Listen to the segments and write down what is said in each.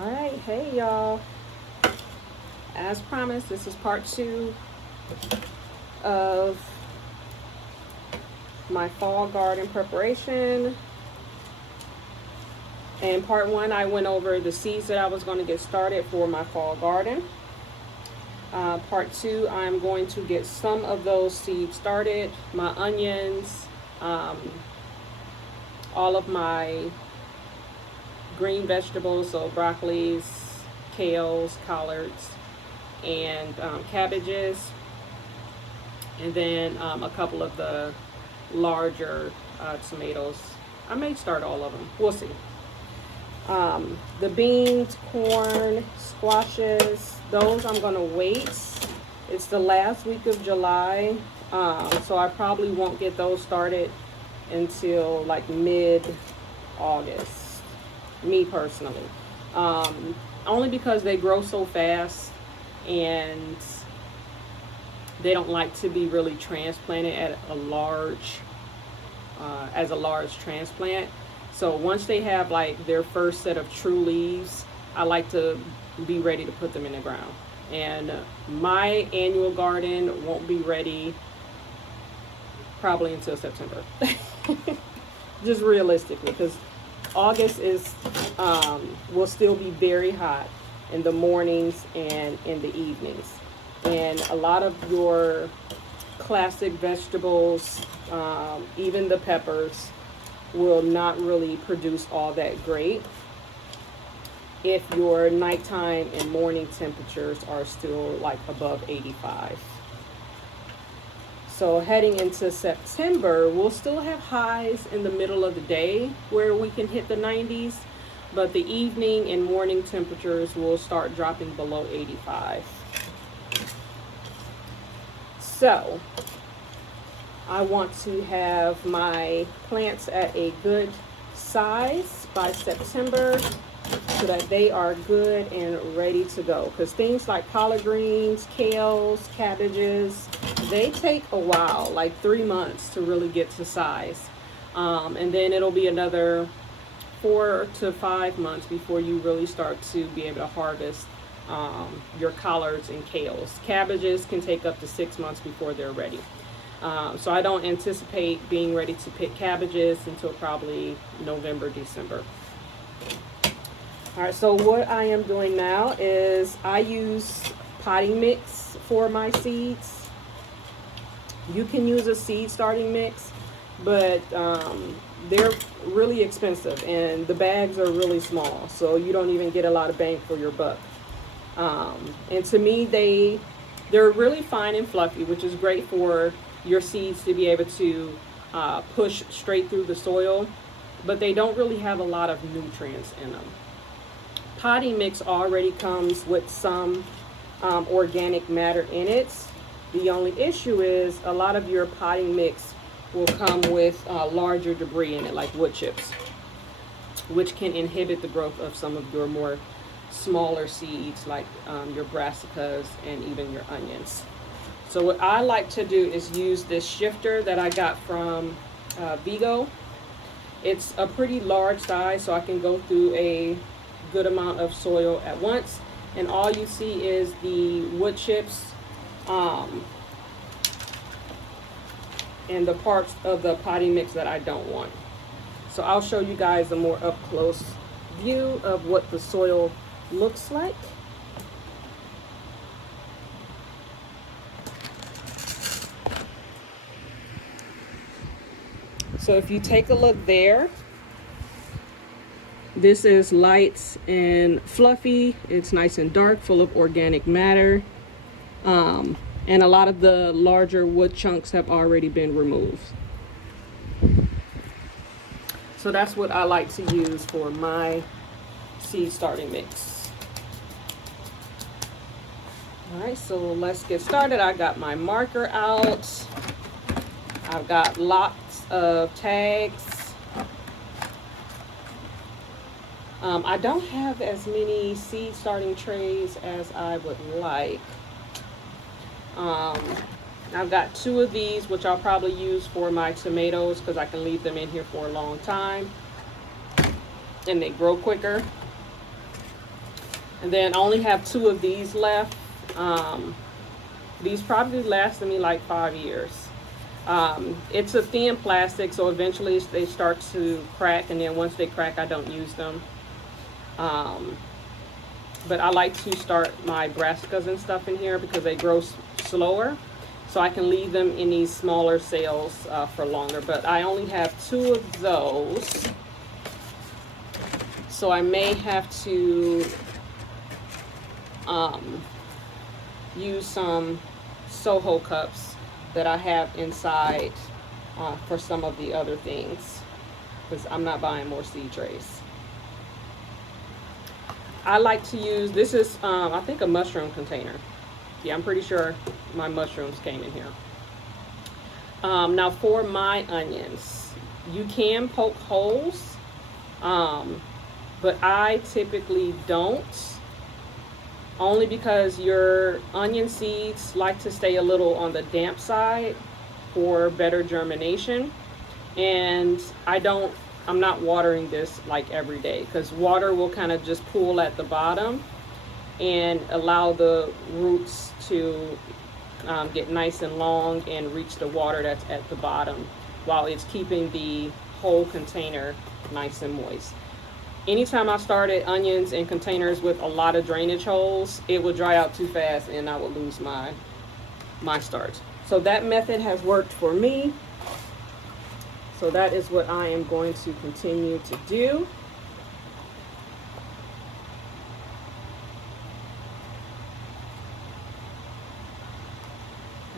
All right, hey y'all. As promised, this is part two of my fall garden preparation. In part one, I went over the seeds that I was going to get started for my fall garden. Part two, I'm going to get some of those seeds started. My onions, all of my green vegetables, so broccolis, kales, collards, and cabbages, and then a couple of the larger tomatoes. I may start all of them. We'll see. The beans, corn, squashes, those I'm going to wait. It's the last week of July, so I probably won't get those started until like mid-August, me personally. Only because they grow so fast and they don't like to be really transplanted at a large, as a large transplant. So once they have like their first set of true leaves, I like to be ready to put them in the ground. And my annual garden won't be ready probably until September. Just realistically, because August is will still be very hot in the mornings and in the evenings. And a lot of your classic vegetables, even the peppers, will not really produce all that great if your nighttime and morning temperatures are still like above 85. So heading into September, we'll still have highs in the middle of the day where we can hit the 90s, but the evening and morning temperatures will start dropping below 85. So I want to have my plants at a good size by September so that they are good and ready to go. Because things like collard greens, kales, cabbages, they take a while, like 3 months to really get to size. And then it'll be another 4 to 5 months before you really start to be able to harvest your collards and kales. Cabbages can take up to 6 months before they're ready. So I don't anticipate being ready to pick cabbages until probably November, December. All right, so what I am doing now is I use potting mix for my seeds. You can use a seed starting mix, but they're really expensive and the bags are really small, so you don't even get a lot of bang for your buck. And to me, they're really fine and fluffy, which is great for your seeds to be able to push straight through the soil, but they don't really have a lot of nutrients in them. Potting mix already comes with some organic matter in it. The only issue is a lot of your potting mix will come with larger debris in it, like wood chips, which can inhibit the growth of some of your more smaller seeds, like your brassicas and even your onions. So what I like to do is use this shifter that I got from Vigo. It's a pretty large size, so I can go through a good amount of soil at once. And all you see is the wood chips and the parts of the potting mix that I don't want. So I'll show you guys a more up close view of what the soil looks like. So if you take a look there, this is light and fluffy. It's nice and dark, full of organic matter. And a lot of the larger wood chunks have already been removed. So that's what I like to use for my seed starting mix. All right, so let's get started. I got my marker out. I've got lots of tags. I don't have as many seed starting trays as I would like. I've got 2 of these, which I'll probably use for my tomatoes because I can leave them in here for a long time and they grow quicker. And then I only have 2 of these left. These probably lasted me like 5 years. It's a thin plastic, so eventually they start to crack, and then once they crack, I don't use them. But I like to start my brassicas and stuff in here because they grow slower, so I can leave them in these smaller cells for longer. But I only have 2 of those, so I may have to use some Soho cups that I have inside for some of the other things, because I'm not buying more seed trays. I like to use, this is I think a mushroom container. Yeah, I'm pretty sure my mushrooms came in here. Now for my onions, you can poke holes, but I typically don't, only because your onion seeds like to stay a little on the damp side for better germination. And I'm not watering this like every day, because water will kind of just pool at the bottom and allow the roots to get nice and long and reach the water that's at the bottom, while it's keeping the whole container nice and moist. Anytime I started onions in containers with a lot of drainage holes, it would dry out too fast and I would lose my starch. So that method has worked for me. So that is what I am going to continue to do.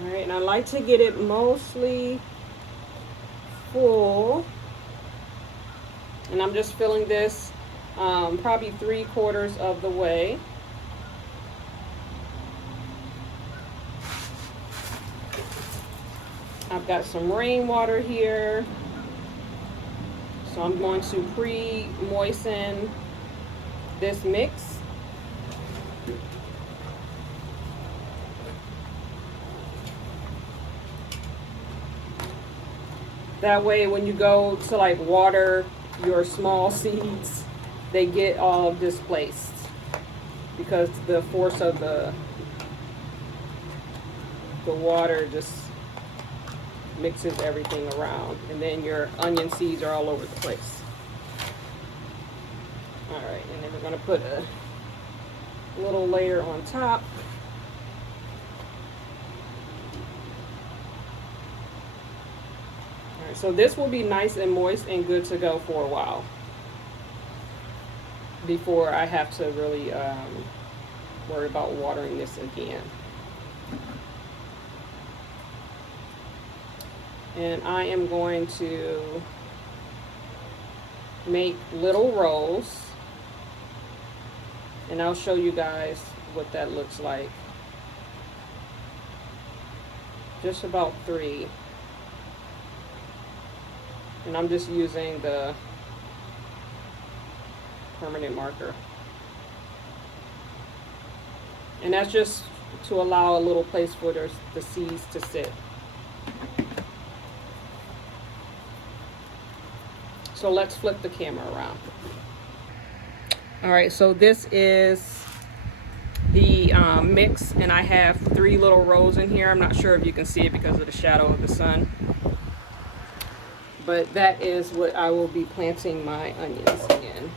All right, and I like to get it mostly full. And I'm just filling this probably 3/4 of the way. I've got some rainwater here, so I'm going to pre-moisten this mix. That way when you go to like water your small seeds, they get all displaced because the force of the water just mixes everything around, and then your onion seeds are all over the place. All right, and then we're going to put a little layer on top. All right, so this will be nice and moist and good to go for a while before I have to really worry about watering this again. And I am going to make little rolls, and I'll show you guys what that looks like. Just about 3. And I'm just using the permanent marker. And that's just to allow a little place for the seeds to sit. So let's flip the camera around. All right, so this is the mix, and I have 3 little rows in here. I'm not sure if you can see it because of the shadow of the sun, but that is what I will be planting my onions in.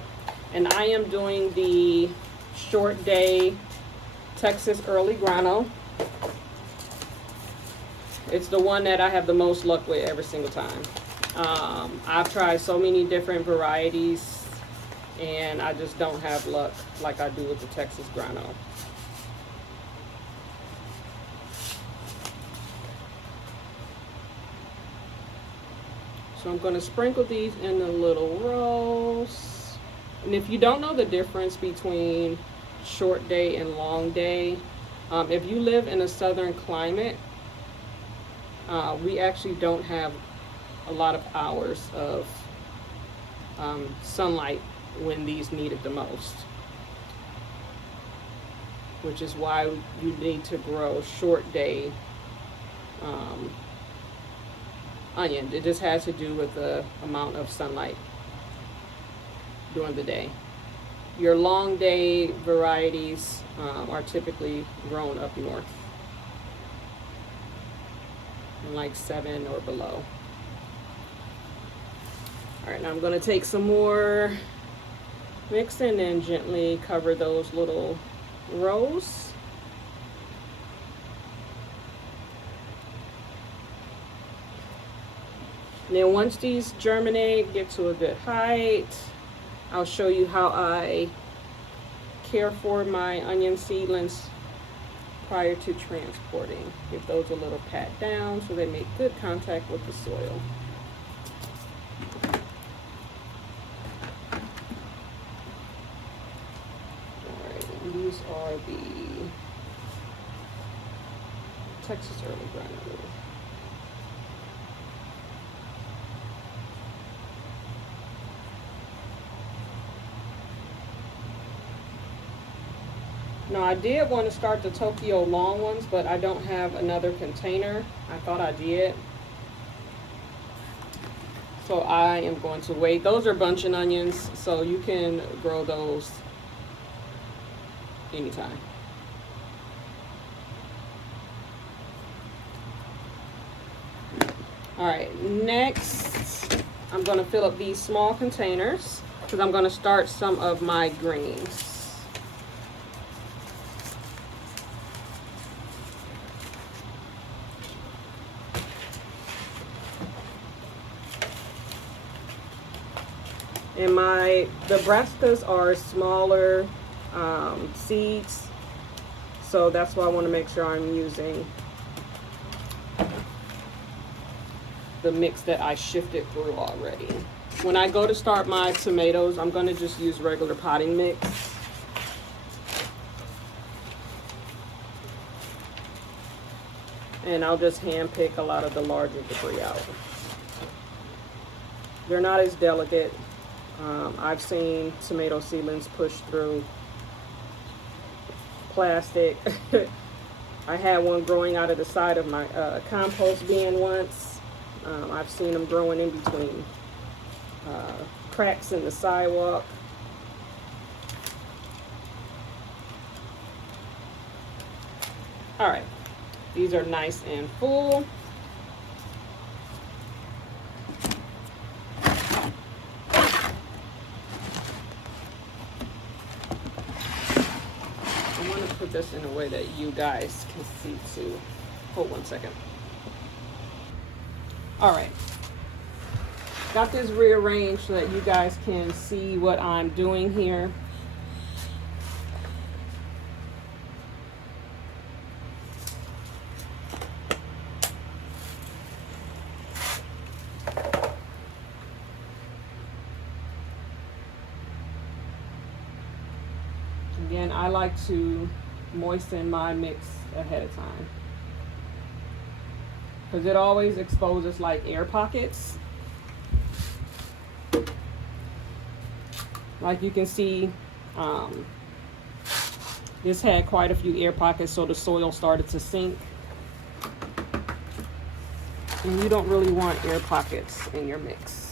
And I am doing the Short Day Texas Early Grano. It's the one that I have the most luck with every single time. I've tried so many different varieties, and I just don't have luck like I do with the Texas Grano. So I'm going to sprinkle these in the little rolls. And if you don't know the difference between short day and long day, if you live in a southern climate, we actually don't have a lot of hours of sunlight when these need it the most, which is why you need to grow short day onion. It just has to do with the amount of sunlight during the day. Your long day varieties are typically grown up north, like 7 or below. All right, now I'm going to take some more mix and then gently cover those little rows. And then once these germinate, get to a good height, I'll show you how I care for my onion seedlings prior to transporting. Give those a little pat down so they make good contact with the soil. These are the Texas early granular. Now I did want to start the Tokyo long ones, but I don't have another container. I thought I did. So I am going to wait. Those are bunching onions, so you can grow those anytime. All right, next I'm going to fill up these small containers because I'm going to start some of my greens. And the brassicas are smaller seeds, so that's why I want to make sure I'm using the mix that I shifted through already. When I go to start my tomatoes, I'm going to just use regular potting mix. And I'll just hand pick a lot of the larger debris out. They're not as delicate. I've seen tomato seedlings push through plastic. I had one growing out of the side of my compost bin once. I've seen them growing in between cracks in the sidewalk. All right, these are nice and full. Put this in a way that you guys can see too. Hold one second. All right, got this rearranged so that you guys can see what I'm doing here. Again, I like to moisten my mix ahead of time because it always exposes like air pockets. Like you can see, this had quite a few air pockets, so the soil started to sink. And you don't really want air pockets in your mix.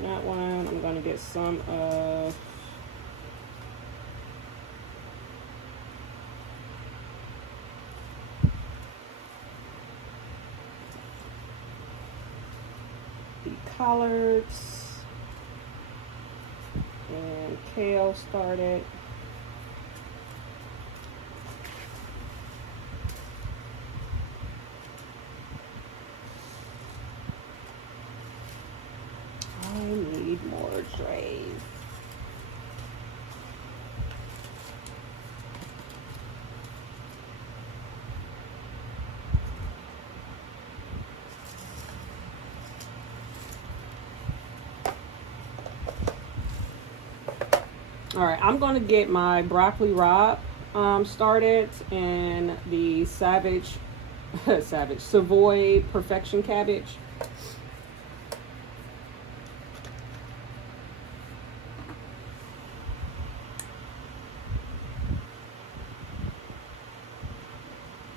That one, I'm going to get some of the collards and kale started. I need more trays. All right, I'm going to get my broccoli rabe started and the Savoy Perfection cabbage.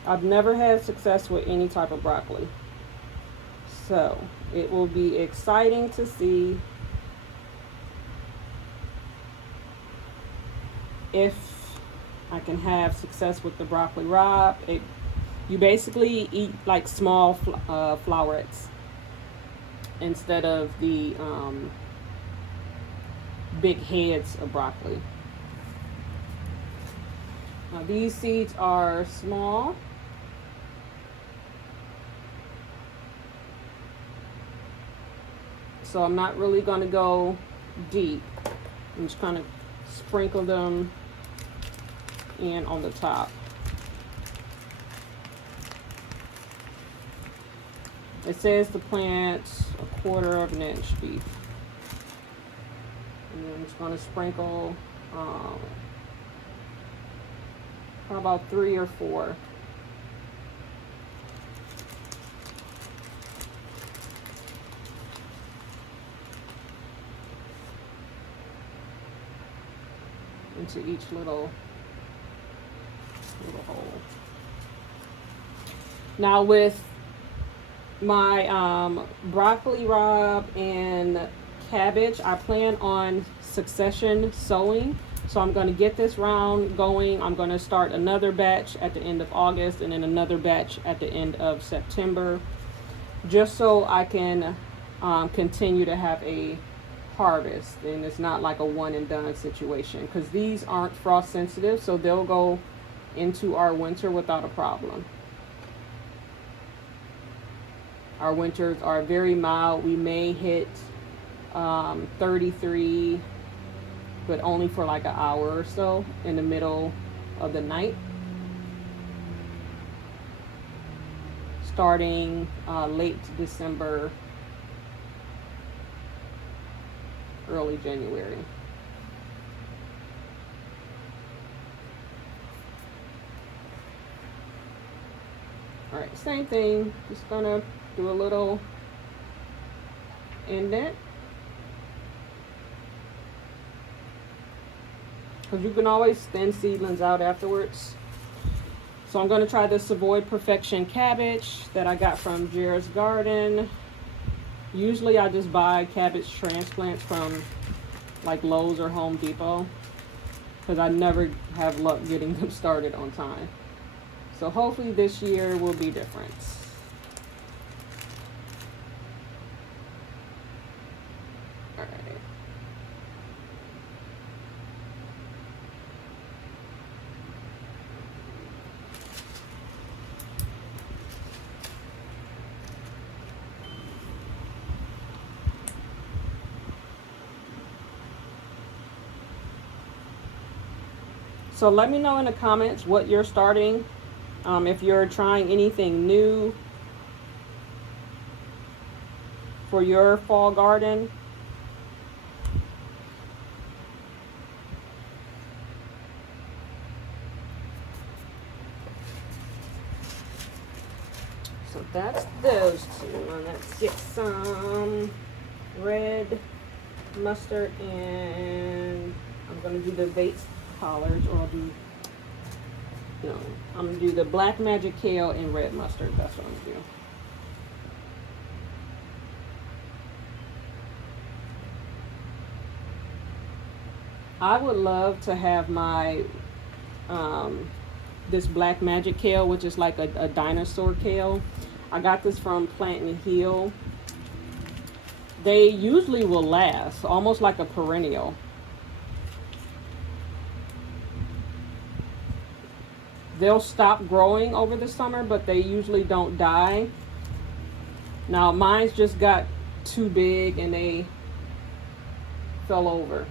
I've never had success with any type of broccoli. So it will be exciting to see if I can have success with the broccoli rabe. You basically eat like small flowers instead of the big heads of broccoli. Now these seeds are small. So I'm not really going to go deep. I'm just kind of sprinkle them in on the top. It says to plant 1/4 inch deep. And then I'm just going to sprinkle about 3 or 4. Into each little hole. Now with my broccoli rabe and cabbage, I plan on succession sowing. So I'm going to get this round going. I'm going to start another batch at the end of August and then another batch at the end of September, just so I can continue to have a harvest and it's not like a one and done situation, because these aren't frost sensitive, so they'll go into our winter without a problem. Our winters are very mild. We may hit 33, but only for like an hour or so in the middle of the night, starting late December, early January. All right, same thing. Just gonna do a little indent, because you can always thin seedlings out afterwards. So I'm gonna try the Savoy Perfection cabbage that I got from Jared's Garden. Usually I just buy cabbage transplants from like Lowe's or Home Depot, because I never have luck getting them started on time. So hopefully this year will be different. All right. So let me know in the comments what you're starting. If you're trying anything new for your fall garden. So that's those two. And let's get some red mustard, and I'm going to do the Bates collards, or I'll do, no, I'm going to do the Black Magic Kale and red mustard. That's what I'm going to do. I would love to have my, this Black Magic Kale, which is like a dinosaur kale. I got this from Plant and Heal. They usually will last, almost like a perennial. They'll stop growing over the summer, but they usually don't die. Now mine's just got too big and they fell over.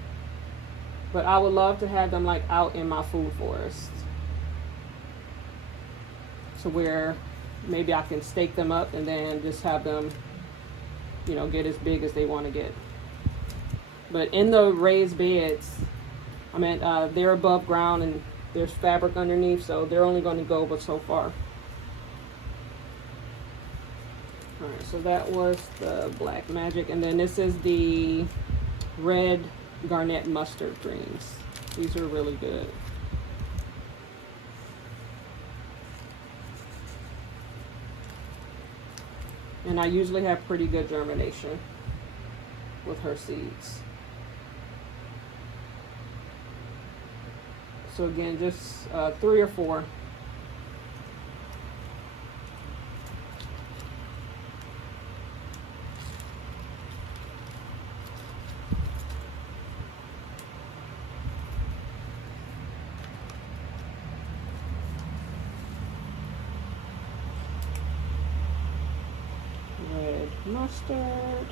But I would love to have them like out in my food forest, to where maybe I can stake them up and then just have them, get as big as they want to get. But in the raised beds, I mean, they're above ground and there's fabric underneath, so they're only going to go but so far. Alright, so that was the Black Magic, and then this is the Red Garnet Mustard Greens. These are really good. And I usually have pretty good germination with her seeds. So again, just 3 or 4. Red mustard.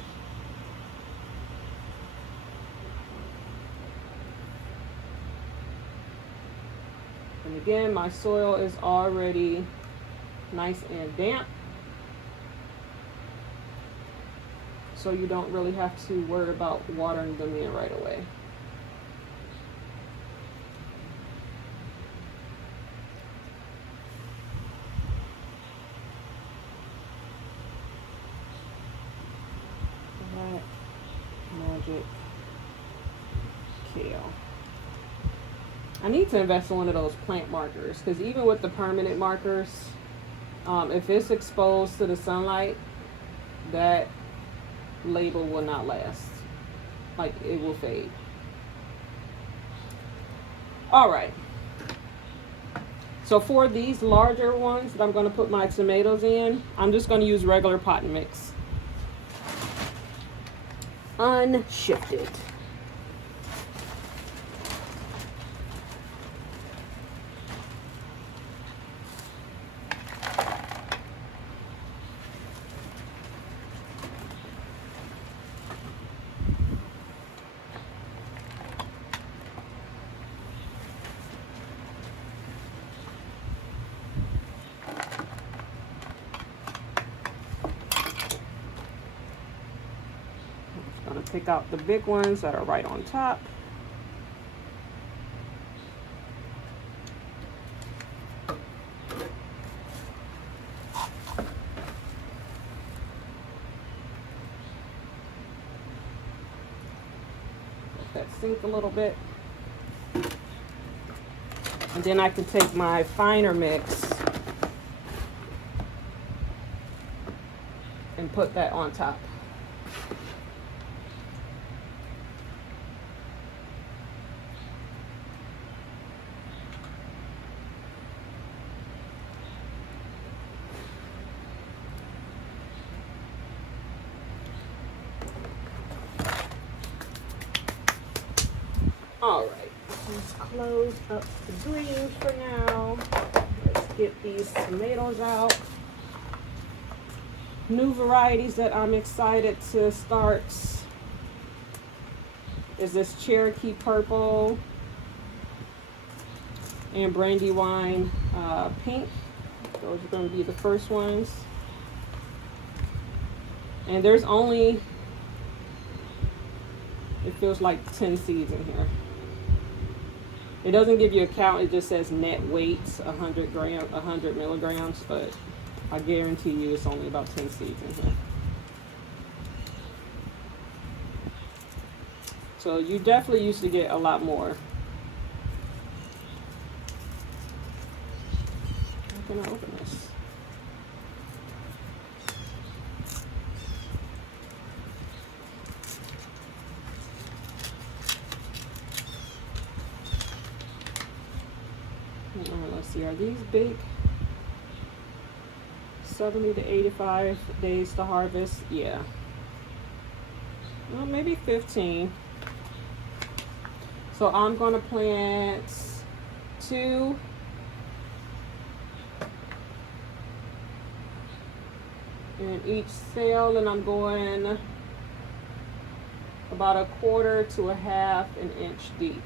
And again, my soil is already nice and damp, so you don't really have to worry about watering them in right away. Black Magic Kale. I need to invest in one of those plant markers, because even with the permanent markers, if it's exposed to the sunlight, that label will not last. Like, it will fade. Alright. So for these larger ones that I'm going to put my tomatoes in, I'm just going to use regular pot mix. Unshifted. Pick out the big ones that are right on top. Let that sink a little bit. And then I can take my finer mix and put that on top. All right, let's close up the greens for now. Let's get these tomatoes out. New varieties that I'm excited to start is this Cherokee Purple and Brandywine Pink. Those are going to be the first ones. And there's only, it feels like 10 seeds in here. It doesn't give you a count, it just says net weight, 100 milligrams, but I guarantee you it's only about 10 seeds in here. So you definitely used to get a lot more. How can I open this? Let's see, are these big? 70 to 85 days to harvest. Yeah. Well, maybe 15. So I'm going to plant 2 in each cell, and I'm going about 1/4 to 1/2 an inch deep.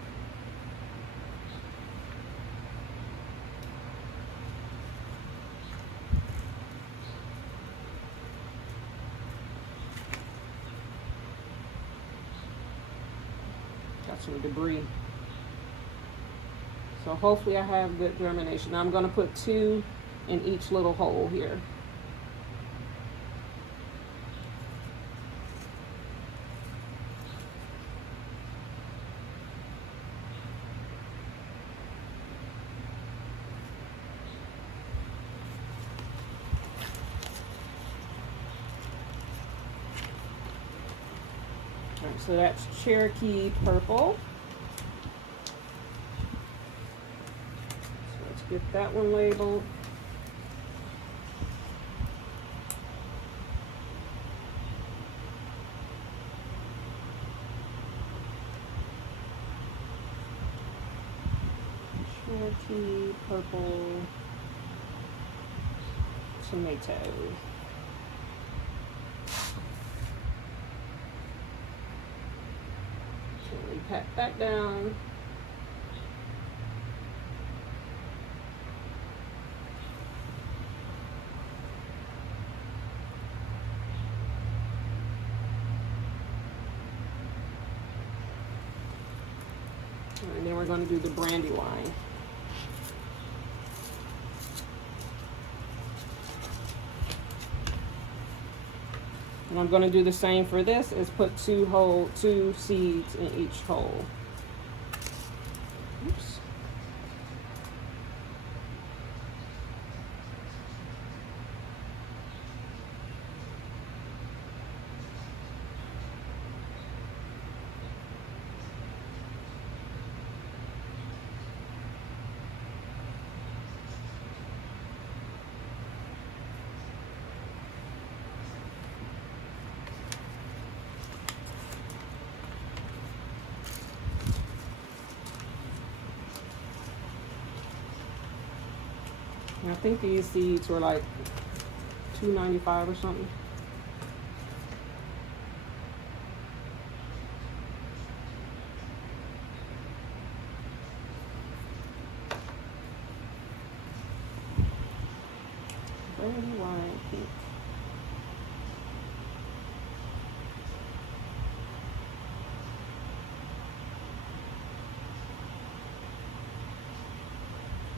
Got some debris. So hopefully I have good germination. Now I'm going to put 2 in each little hole here. All right, so that's Cherokee Purple. So let's get that one labeled. Cherokee Purple Tomato. Gently pat that down. And then we're going to do the Brandywine. And I'm going to do the same for this, is put 2 seeds in each hole. Oops. I think these seeds were like $2.95 or something. Brandywine pink.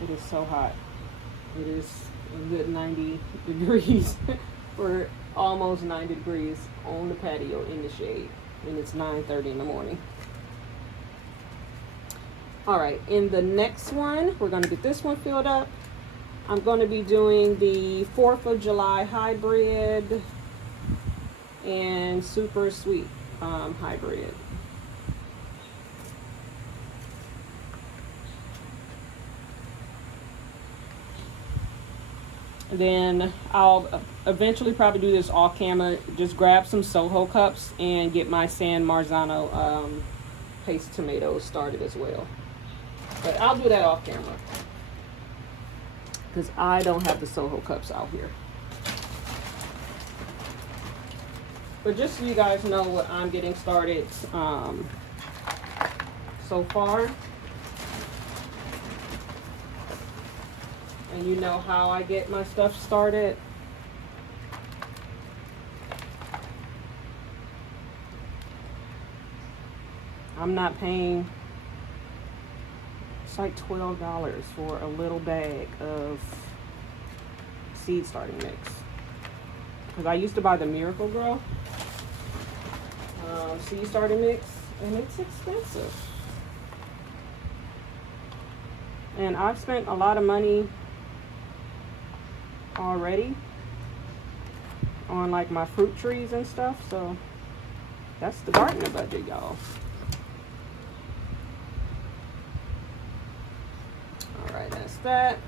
It is so hot. It is a good 90 degrees for almost 90 degrees on the patio in the shade, and it's 9:30 in the morning. All right, in the next one, we're going to get this one filled up. I'm going to be doing the 4th of July hybrid and super sweet hybrid. Then I'll eventually probably do this off camera. Just grab some Soho cups and get my San Marzano paste tomatoes started as well. But I'll do that off camera because I don't have the Soho cups out here. But just so you guys know what I'm getting started so far. And you know how I get my stuff started. I'm not paying, it's like $12 for a little bag of seed starting mix. Because I used to buy the Miracle-Gro seed starting mix, and it's expensive. And I've spent a lot of money already on like my fruit trees and stuff, so that's the gardener budget, y'all. All right, that's that.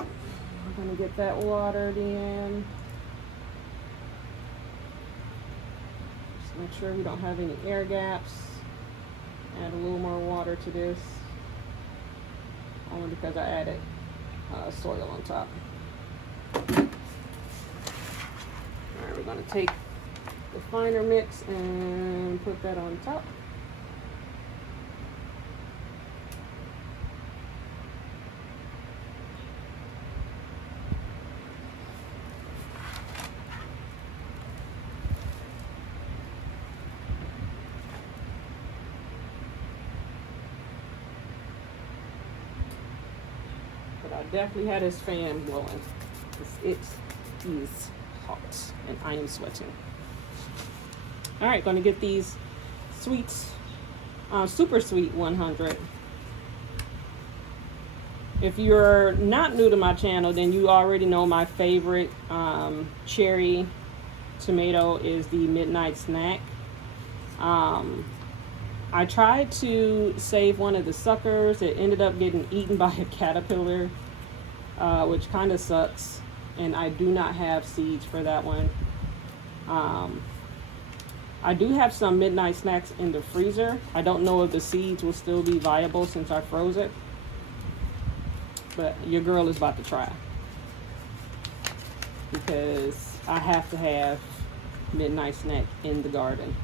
I'm gonna get that watered in. Just make sure we don't have any air gaps. Add a little more water to this, only because I added soil on top. Alright, we're going to take the finer mix and put that on top. I definitely had this fan blowing. It is hot and I am sweating. All right, gonna get these sweets, super sweet 100. If you're not new to my channel, then you already know my favorite cherry tomato is the Midnight Snack. I tried to save one of the suckers. It ended up getting eaten by a caterpillar, which kind of sucks. And I do not have seeds for that one. I do have some Midnight Snacks in the freezer. I don't know if the seeds will still be viable since I froze it. But your girl is about to try. Because I have to have Midnight Snack in the garden.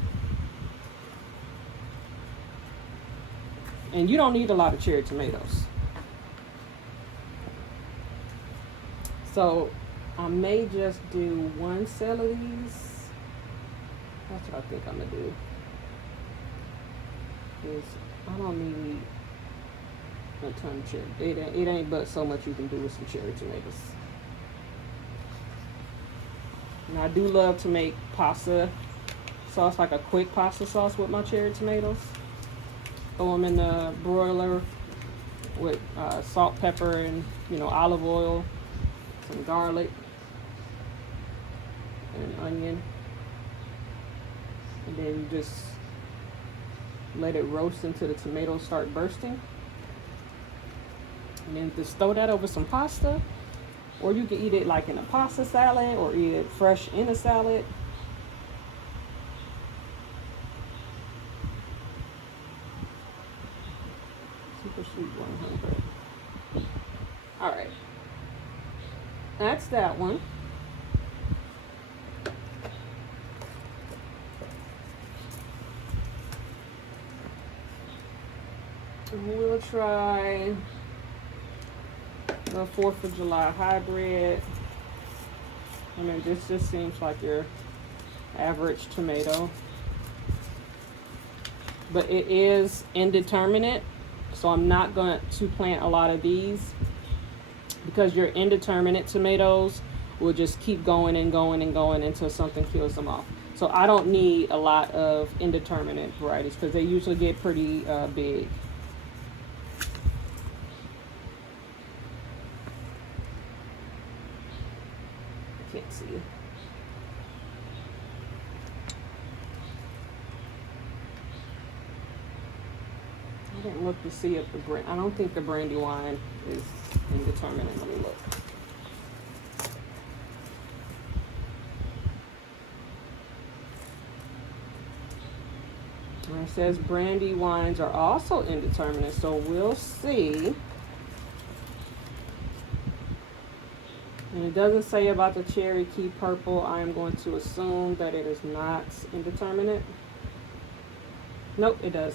And you don't need a lot of cherry tomatoes. So I may just do one cell of these. That's what I think I'm gonna do. Because I don't need a ton of cherry. It ain't but so much you can do with some cherry tomatoes. And I do love to make pasta sauce, like a quick pasta sauce with my cherry tomatoes. Throw them in the broiler with salt, pepper, and olive oil, some garlic, and an onion, and then you just let it roast until the tomatoes start bursting, and then just throw that over some pasta, or you can eat it like in a pasta salad or eat it fresh in a salad. Super sweet 100. All right, that's that one. And we'll try the 4th of July hybrid. I mean, this just seems like your average tomato, but it is indeterminate. So I'm not going to plant a lot of these because your indeterminate tomatoes will just keep going and going and going until something kills them off. So I don't need a lot of indeterminate varieties because they usually get pretty big. I can't see. I didn't look to see if I don't think the Brandywine is indeterminate. Let me look. And it says Brandywines are also indeterminate, so we'll see. And it doesn't say about the Cherry Key Purple. I am going to assume that it is not indeterminate. Nope, it does.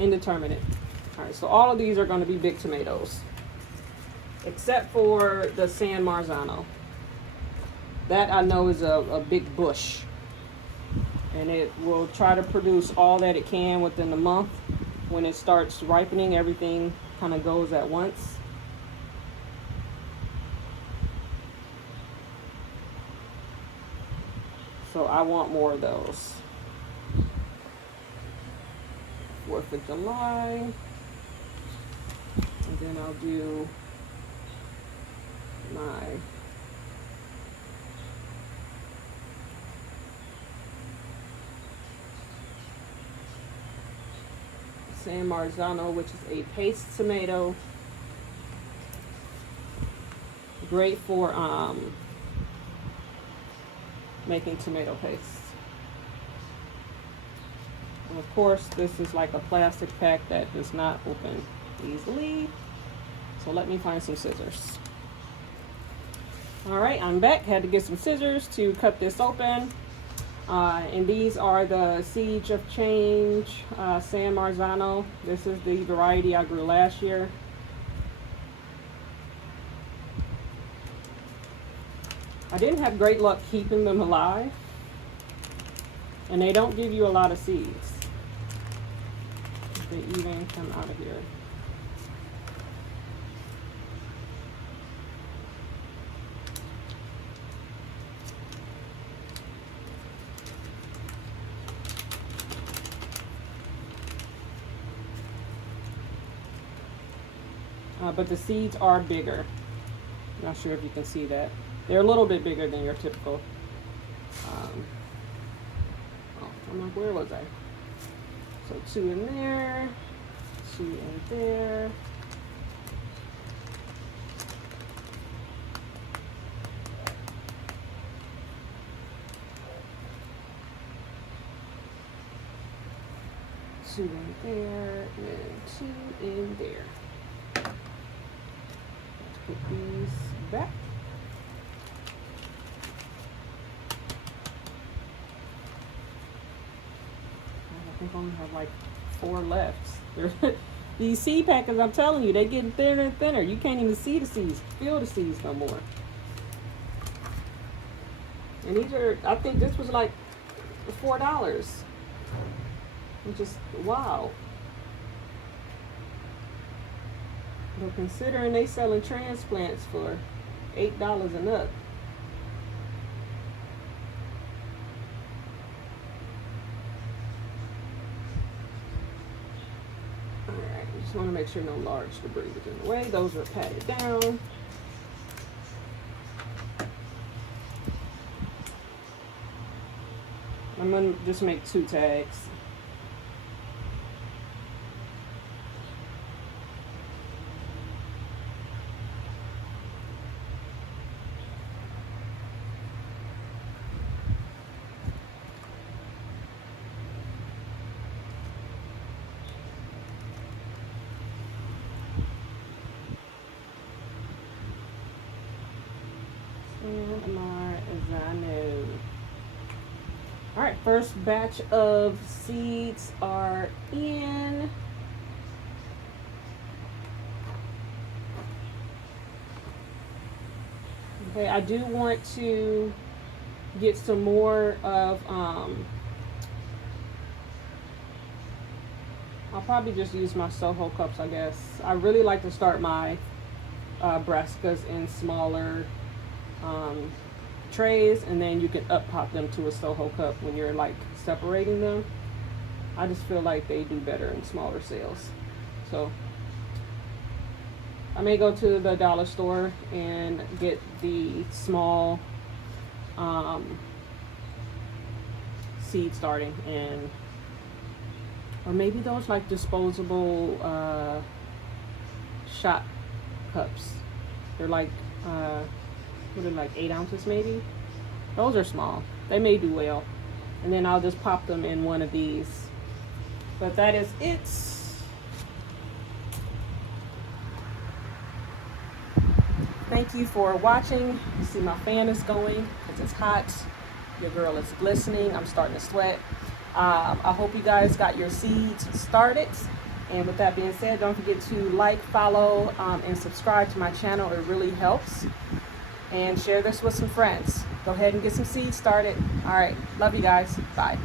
Indeterminate. All right, so all of these are going to be big tomatoes, except for the San Marzano. That I know is a big bush, and it will try to produce all that it can within the month. When it starts ripening, everything kind of goes at once. So I want more of those. 4th of July, and then I'll do my San Marzano, which is a paste tomato, great for making tomato paste. And of course, this is like a plastic pack that does not open easily. So let me find some scissors. All right, I'm back. Had to get some scissors to cut this open. And these are the Siege of Change San Marzano. This is the variety I grew last year. I didn't have great luck keeping them alive. And they don't give you a lot of seeds. They even come out of here. but the seeds are bigger. Not sure if you can see that. They're a little bit bigger than your typical. I'm like, where was I? So 2 in there, 2 in there. Two in there, and 2 in there. Let's put these back. I think I only have like 4 left. These seed packets, I'm telling you, they getting thinner and thinner. You can't even see the seeds, feel the seeds no more. And these are, I think this was like $4. Just wow. But considering they selling transplants for $8 and up. Alright, just want to make sure no large debris is in the way. Those are patted down. I'm going to just make 2 tags. All right, first batch of seeds are in. Okay, I do want to get some more of, I'll probably just use my Soho cups, I guess. I really like to start my brassicas in smaller trays, and then you can up pop them to a Soho cup when you're like separating them. I just feel like they do better in smaller sales. So I may go to the dollar store and get the small seed starting, and or maybe those like disposable shot cups. They're like what are they, like 8 ounces maybe? Those are small. They may do well. And then I'll just pop them in one of these. But that is it. Thank you for watching. You see my fan is going because it's hot. Your girl is glistening. I'm starting to sweat. I hope you guys got your seeds started. And with that being said, don't forget to like, follow, and subscribe to my channel. It really helps. And share this with some friends. Go ahead and get some seeds started. All right. Love you guys. Bye.